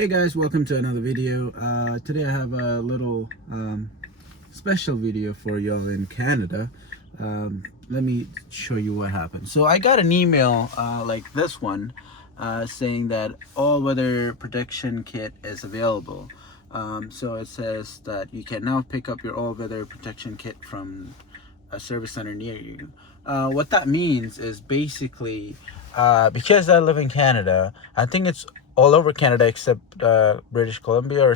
Hey guys, welcome to another video. Today I have a little special video for y'all in Canada. Let me show you what happened. So I got an email like this one saying that all-weather protection kit is available. So it says that you can now pick up your all-weather protection kit from a service center near you. What that means is basically because I live in Canada, I think it's all over Canada except British Columbia or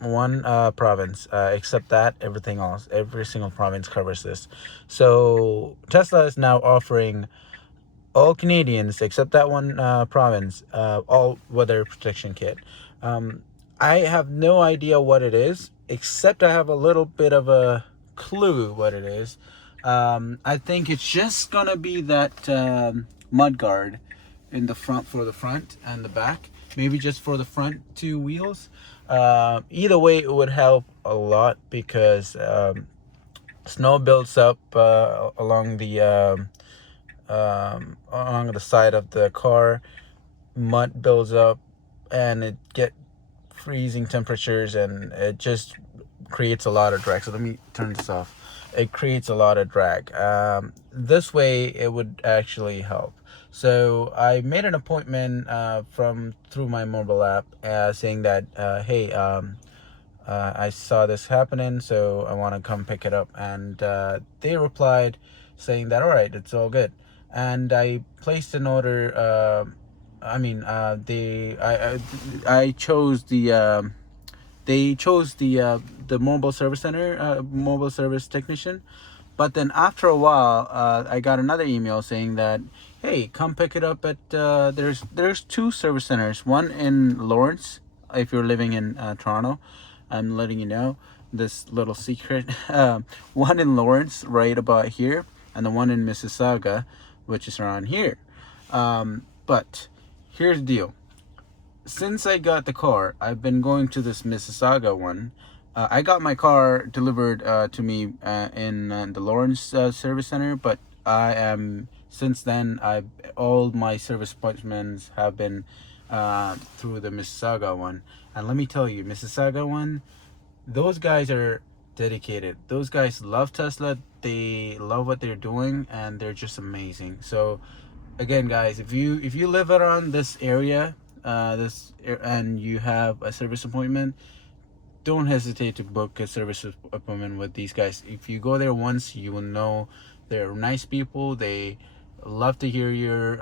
one province. Except that, everything else, every single province covers this. So Tesla is now offering all Canadians except that one province all weather protection kit. I have no idea what it is, except I have a little bit of a clue what it is. I think it's just gonna be that mud guard in the front for the front and the back, maybe just for the front two wheels. Either way, it would help a lot because snow builds up along the side of the car. Mud builds up and it get freezing temperatures, and it just creates a lot of drag. So let me turn this off. It creates a lot of drag. This way it would actually help. So I made an appointment through my mobile app saying that hey, I saw this happening, so I want to come pick it up. And they replied saying that all right, it's all good. And I placed an order. I chose the mobile service center, mobile service technician. But then after a while, I got another email saying that, hey, come pick it up at there's two service centers, one in Lawrence. If you're living in Toronto, I'm letting you know this little secret. One in Lawrence, right about here, and the one in Mississauga, which is around here. But here's the deal. Since I got the car, I've been going to this Mississauga one. I got my car delivered to me in the Lawrence Service Center, but since then, all my service appointments have been through the Mississauga one. And let me tell you, Mississauga one, those guys are dedicated. Those guys love Tesla. They love what they're doing, and they're just amazing. So again, guys, if you live around this area, and you have a service appointment, don't hesitate to book a service appointment with these guys. If you go there once, you will know they're nice people. They love to hear your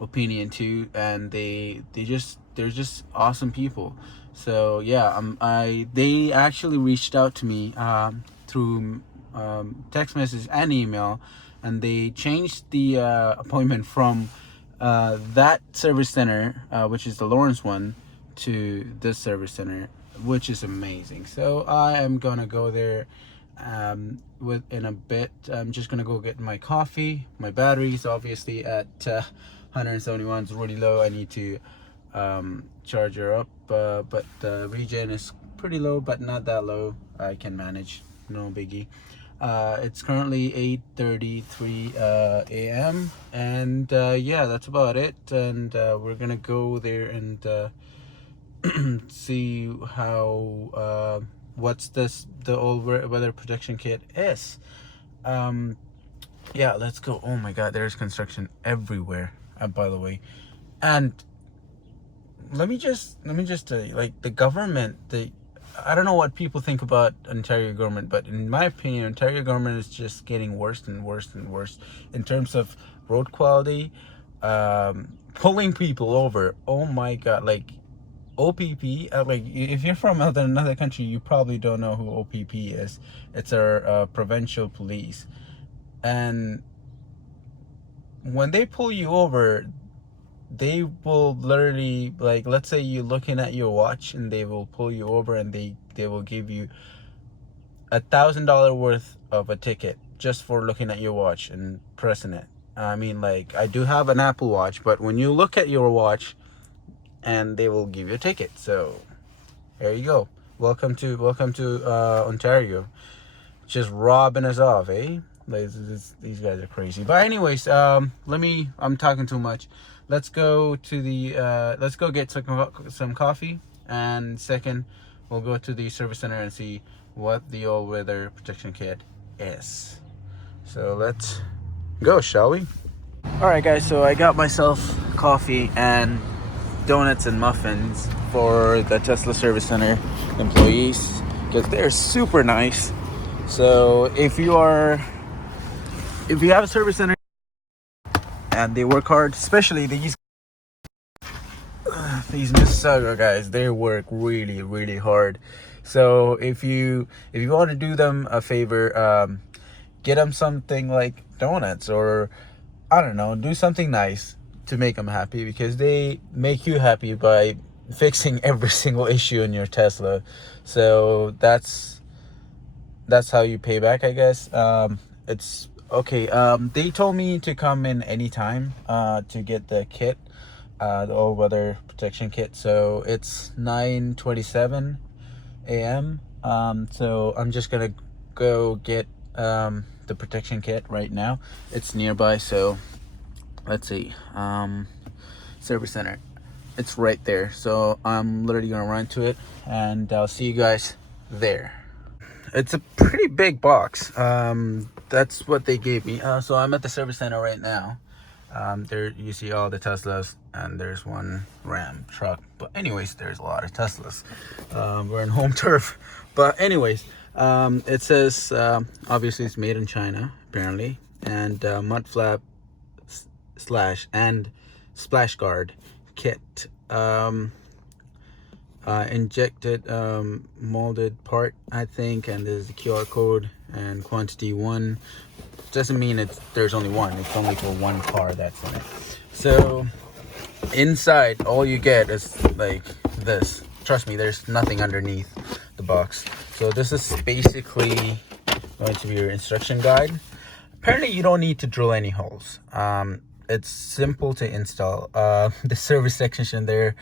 opinion too, and they're just awesome people. So yeah, they actually reached out to me through text message and email, and they changed the appointment from that service center, which is the Lawrence one, to this service center, which is amazing. So I am gonna go there in a bit. I'm just gonna go get my coffee. My battery's obviously at 171. It's really low. I need to charge her up, but the regen is pretty low, but not that low. I can manage, no biggie. It's currently 8:33 a.m. and yeah, that's about it. And we're gonna go there and see how what's the all-weather protection kit is. Yeah, let's go. Oh my god, there's construction everywhere, by the way. And let me just tell you, like, the government, I don't know what people think about Ontario government, but in my opinion, Ontario government is just getting worse and worse and worse in terms of road quality, pulling people over. Oh my god, like OPP, like if you're from another country, you probably don't know who OPP is. It's our provincial police. And when they pull you over, they will literally, like, let's say you're looking at your watch, and they will pull you over, and they will give you $1,000 worth of a ticket just for looking at your watch and pressing it. I mean, like, I do have an Apple Watch, but when you look at your watch, and they will give you a ticket. So there you go. Welcome to Ontario, just robbing us off, eh? These guys are crazy. But anyways, I'm talking too much. let's go to the let's go get some coffee, and second, we'll go to the service center and see what the all-weather protection kit is. So let's go, shall we? All right, guys. So I got myself coffee and donuts and muffins for the Tesla Service Center employees because they're super nice. So if you have a service center and they work hard, especially these Mississauga guys, they work really, really hard. So if you want to do them a favor, get them something like donuts, or I don't know, do something nice to make them happy, because they make you happy by fixing every single issue in your Tesla. So that's how you pay back, I guess. It's okay. They told me to come in anytime to get the kit, the all-weather protection kit. So it's 9:27 a.m. So I'm just gonna go get the protection kit right now. It's nearby, so let's see. Service center, it's right there, so I'm literally gonna run to it, and I'll see you guys there. It's a pretty big box. That's what they gave me. So I'm at the service center right now. There you see all the Teslas, and there's one Ram truck, but anyways, there's a lot of Teslas. We're in home turf, but anyways, it says obviously it's made in China apparently, and mud flap slash and splash guard kit, injected molded part, I think, and there's the QR code and quantity 1. Doesn't mean there's only one. It's only for one car that's in it. So inside, all you get is like this. Trust me, there's nothing underneath the box. So this is basically going to be your instruction guide. Apparently you don't need to drill any holes. It's simple to install. The service technician there,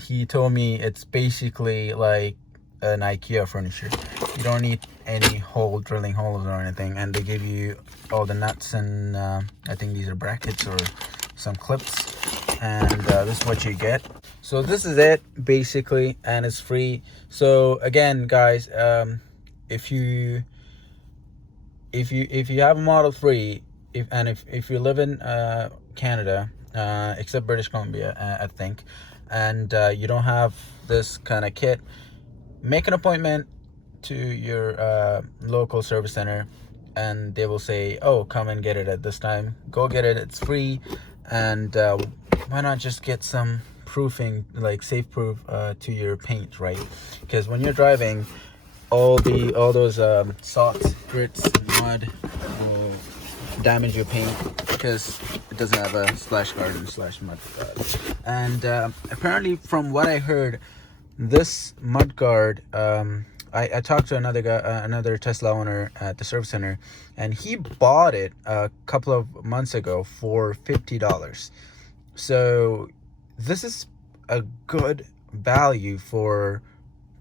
he told me it's basically like an IKEA furniture. You don't need any drilling holes or anything, and they give you all the nuts and I think these are brackets or some clips, and this is what you get. So this is it basically, and it's free. So again, guys, if you have a Model 3, if you live in Canada, except British Columbia, I think, and you don't have this kind of kit, make an appointment to your local service center, and they will say, oh, come and get it at this time. Go get it, it's free. And why not just get some proofing, like safe proof to your paint, right? Because when you're driving, all those salt, grits, mud will damage your paint because it doesn't have a splash guard and slash mud guard. And apparently, from what I heard, this mud guard, I talked to another guy, another Tesla owner at the service center, and he bought it a couple of months ago for $50. So this is a good value for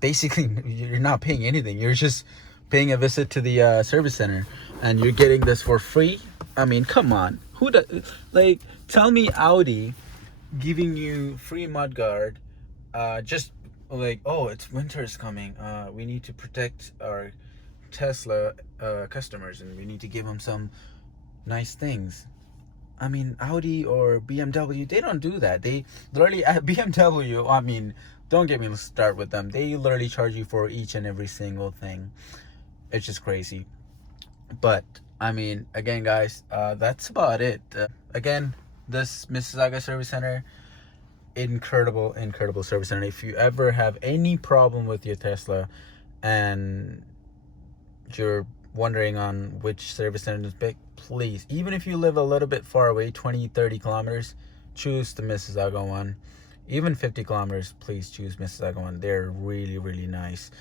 basically you're not paying anything. You're just paying a visit to the service center, and you're getting this for free. I mean, come on, who does, like, tell me Audi giving you free mud guard just like, oh, it's winter is coming, we need to protect our Tesla customers, and we need to give them some nice things. I mean, Audi or BMW, they don't do that. They literally, at BMW, I mean, don't get me to start with them. They literally charge you for each and every single thing. It's just crazy. But I mean, again, guys, that's about it. Again, this Mississauga Service Center, incredible service center. If you ever have any problem with your Tesla and you're wondering on which service center to pick, please, even if you live a little bit far away, 20-30 kilometers, choose the Mississauga one. Even 50 kilometers, please choose Mississauga one. They're really nice.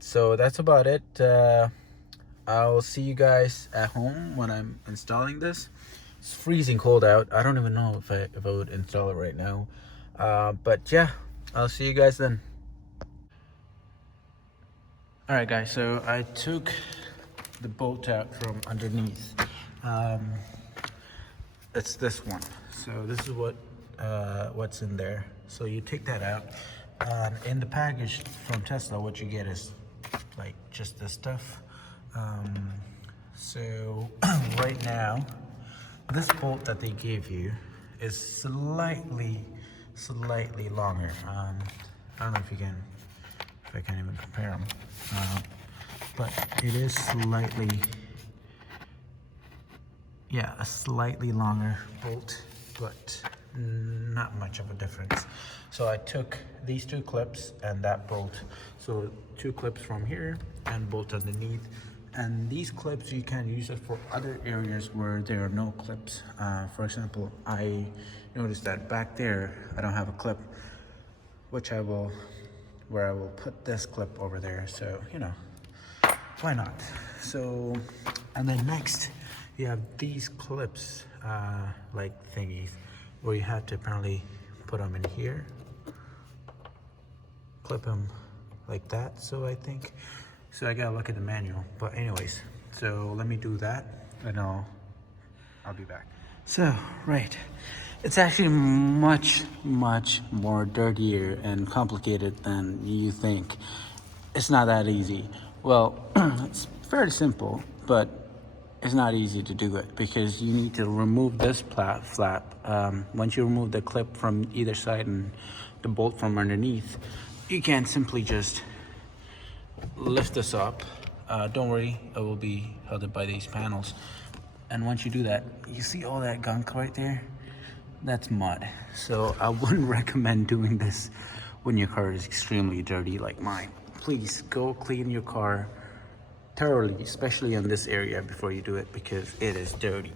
So that's about it. I'll see you guys at home when I'm installing this. It's freezing cold out. I don't even know if I would install it right now. But yeah, I'll see you guys then. Alright guys, so I took the bolt out from underneath. It's this one. So this is what's in there. So you take that out. In the package from Tesla, what you get is like just this stuff. So right now, this bolt that they gave you is slightly longer. I don't know if I can even compare them, but it is a slightly longer bolt, but not much of a difference. So I took these two clips and that bolt. So 2 clips from here and bolt underneath. And these clips, you can use it for other areas where there are no clips. For example, I noticed that back there, I don't have a clip, where I will put this clip over there. So, you know, why not? So, and then next, you have these clips, like thingies, where you have to apparently put them in here, clip them like that. So I gotta look at the manual. But anyways, so let me do that, and I'll be back. So, right, it's actually much more dirtier and complicated than you think. It's not that easy. Well, it's fairly simple, but it's not easy to do it because you need to remove this flap. Once you remove the clip from either side and the bolt from underneath, you can simply just lift this up. Don't worry, it will be held up by these panels. And once you do that, you see all that gunk right there? That's mud. So I wouldn't recommend doing this when your car is extremely dirty like mine. Please go clean your car thoroughly, especially in this area, before you do it, because it is dirty.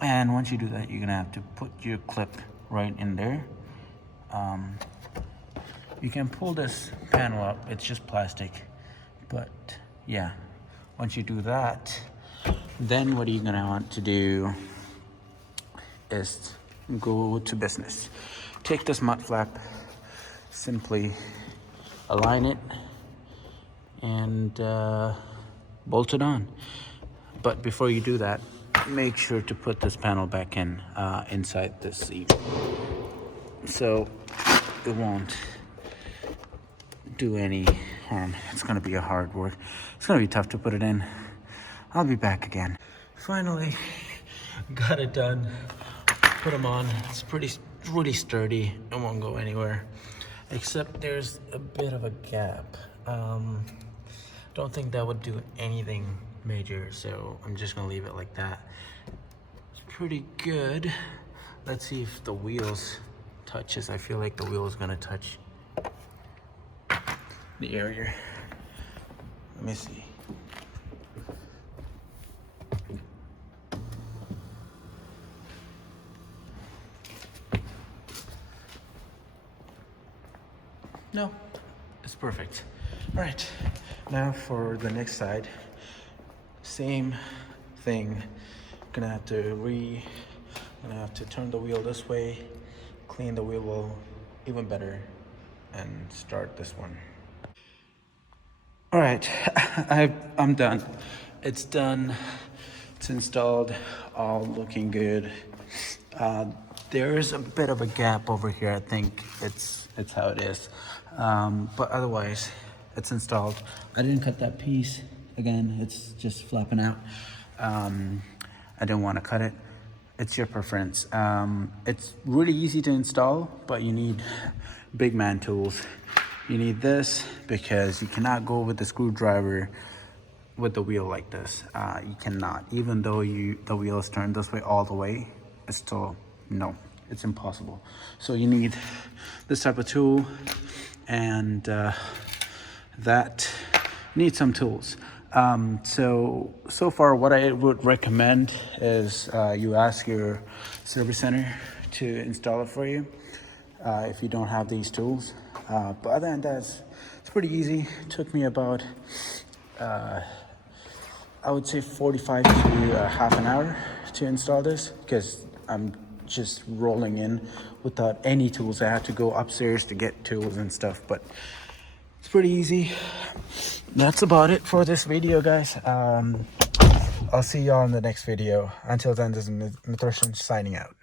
And once you do that, you're gonna have to put your clip right in there. You can pull this panel up, it's just plastic, but yeah, once you do that, then what you're gonna want to do is go to business. Take this mud flap, simply align it, and bolt it on. But before you do that, make sure to put this panel back in inside this seat, so it won't do any harm. It's gonna be a hard work. It's gonna be tough to put it in. I'll be back again. Finally, got it done. Put them on. It's really sturdy. It won't go anywhere, except there's a bit of a gap. Don't think that would do anything major, so I'm just gonna leave it like that. It's pretty good. Let's see if the wheels touches. I feel like the wheel is gonna touch the area. Let me see. No, it's perfect. All right, now for the next side, same thing. Gonna have to turn the wheel this way, clean the wheel well even better, and start this one. All right, I'm done. It's done. It's installed. All looking good. There is a bit of a gap over here. I think it's how it is. But otherwise, it's installed. I didn't cut that piece. Again, it's just flapping out. I don't want to cut it. It's your preference. It's really easy to install, but you need big man tools. You need this because you cannot go with the screwdriver with the wheel like this. You cannot. Even though the wheel is turned this way all the way, it's still, no, it's impossible. So you need this type of tool, and that needs some tools. So far what I would recommend is you ask your service center to install it for you if you don't have these tools. But other than that, it's pretty easy. It took me about I would say 45 to half an hour to install this, because I'm just rolling in without any tools. I had to go upstairs to get tools and stuff, but it's pretty easy. That's about it for this video, guys. I'll see y'all in the next video. Until then, this is Mithran signing out.